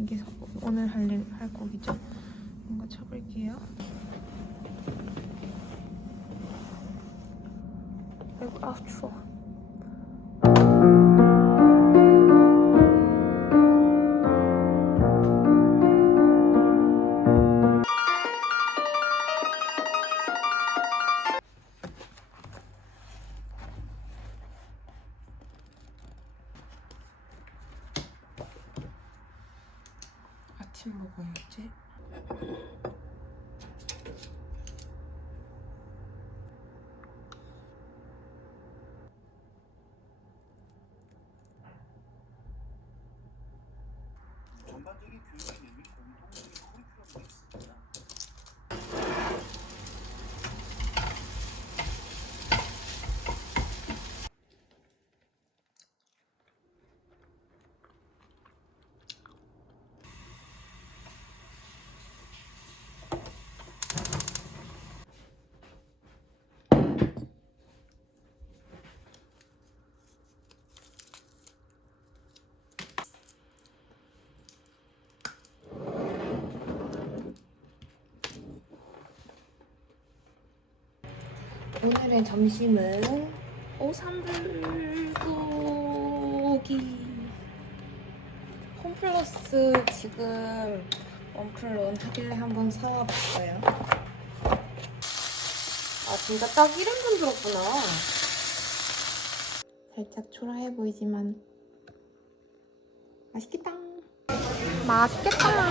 이게 서- 오늘 할, 일- 할 곡이죠. 뭔가 쳐볼게요. 아이고, 아 추워. 아침 먹어야지. 전반적인 교육의 내용이 공통적인 커리큘럼이 있습 오늘의 점심은 오삼불고기. 홈플러스 지금 원플런 하길래 한번 사와봤어요. 아 진짜 딱 1인분 들었구나. 살짝 초라해 보이지만 맛있겠다. 맛있겠다.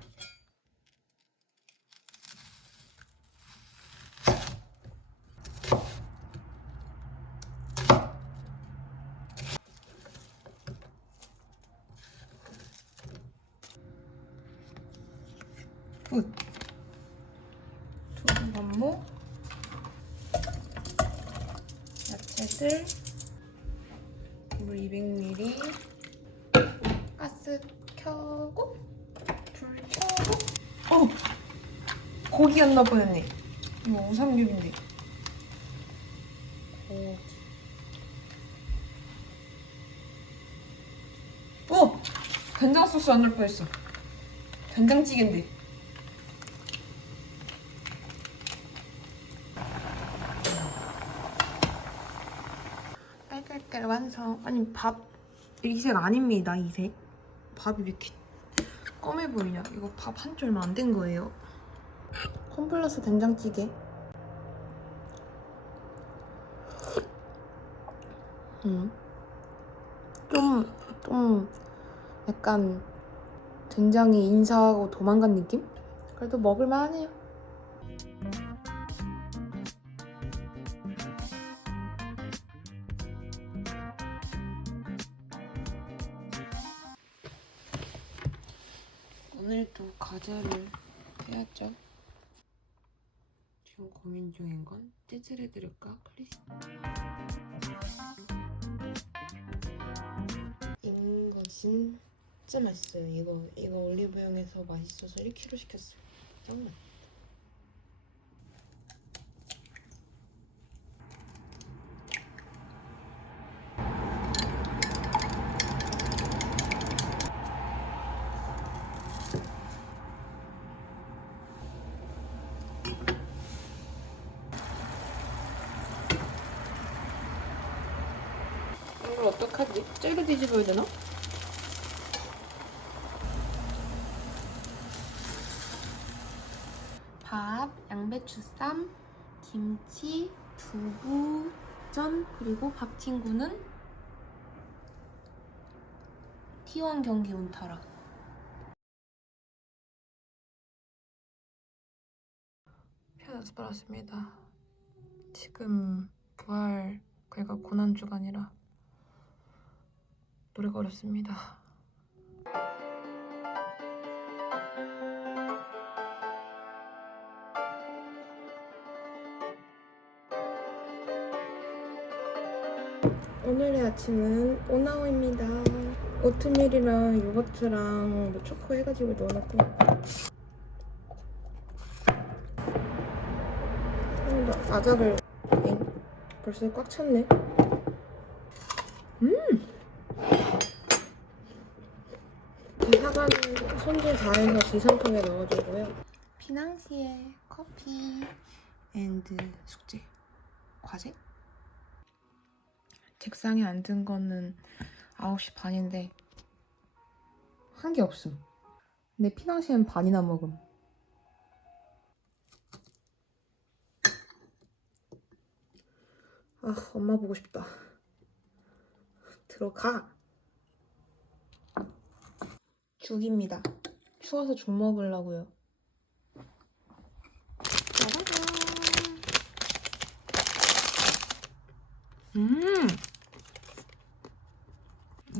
굿. 두부 반모. 야채들. 물 200ml. 가스 켜고 불 켜고 어 고기였나 보였네 이거 오삼육인데 고기 어 된장 소스 안 넣을 뻔했어 된장찌개인데 깔깔깔 완성 아니 밥 이색 아닙니다 이색 밥이 왜 이렇게 검해 보이냐? 이거 밥 한 줄만 안된 거예요. 콤플러스 된장찌개. 음. 좀, 좀, 약간 된장이 인사하고 도망간 느낌? 그래도 먹을만 하네요. 오늘도 과제를 해야죠. 지금 고민 중인 건 찌질 해드릴까 클리스. 이거 진짜 맛있어요. 이거 이거 올리브영에서 맛있어서 1kg 시켰어요. 짱 맛. 이걸 어떡하지? 째로 뒤집어야 되나? 밥, 양배추쌈, 김치, 두부 전 그리고 밥 친구는 T1 경기 온타라. 편에서 받았습니다. 지금 부활 그러니까 고난 주간이라 노래가 어렵습니다. 오늘의 아침은 오나오입니다. 오트밀이랑 요거트랑 뭐 초코 해가지고 넣어놨고 아작을 벌써 꽉 찼네. 음! 이 사과는 손질 잘해서 지상통에 넣어주고요. 피낭시에 커피 앤드 숙제. 과제? 책상에 앉은 거는 9시 반인데 한 게 없음. 근데 피낭시엔 반이나 먹음. 아 엄마 보고 싶다. 들어가 죽입니다. 추워서 죽 먹으려고요. 음!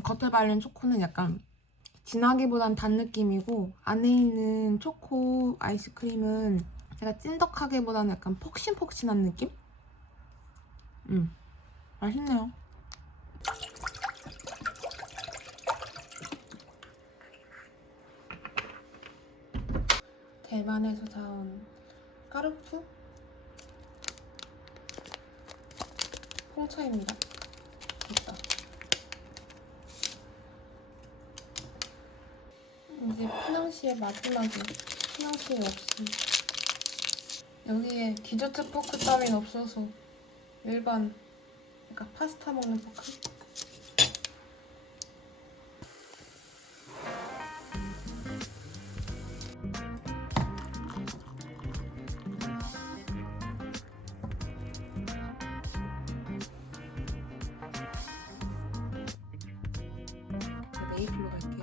겉에 바른 초코는 약간 진하기보단 단 느낌이고 안에 있는 초코 아이스크림은 약간 찐덕하기보다는 약간 폭신폭신한 느낌? 음 맛있네요 대만에서 사온 까르푸 홍차입니다. 있다. 이제 피낭시의 마지막이 피낭시에 없음. 여기에 디저트 포크 따윈 없어서 일반 약간 파스타 먹는 포크. 메이플로 갈게요.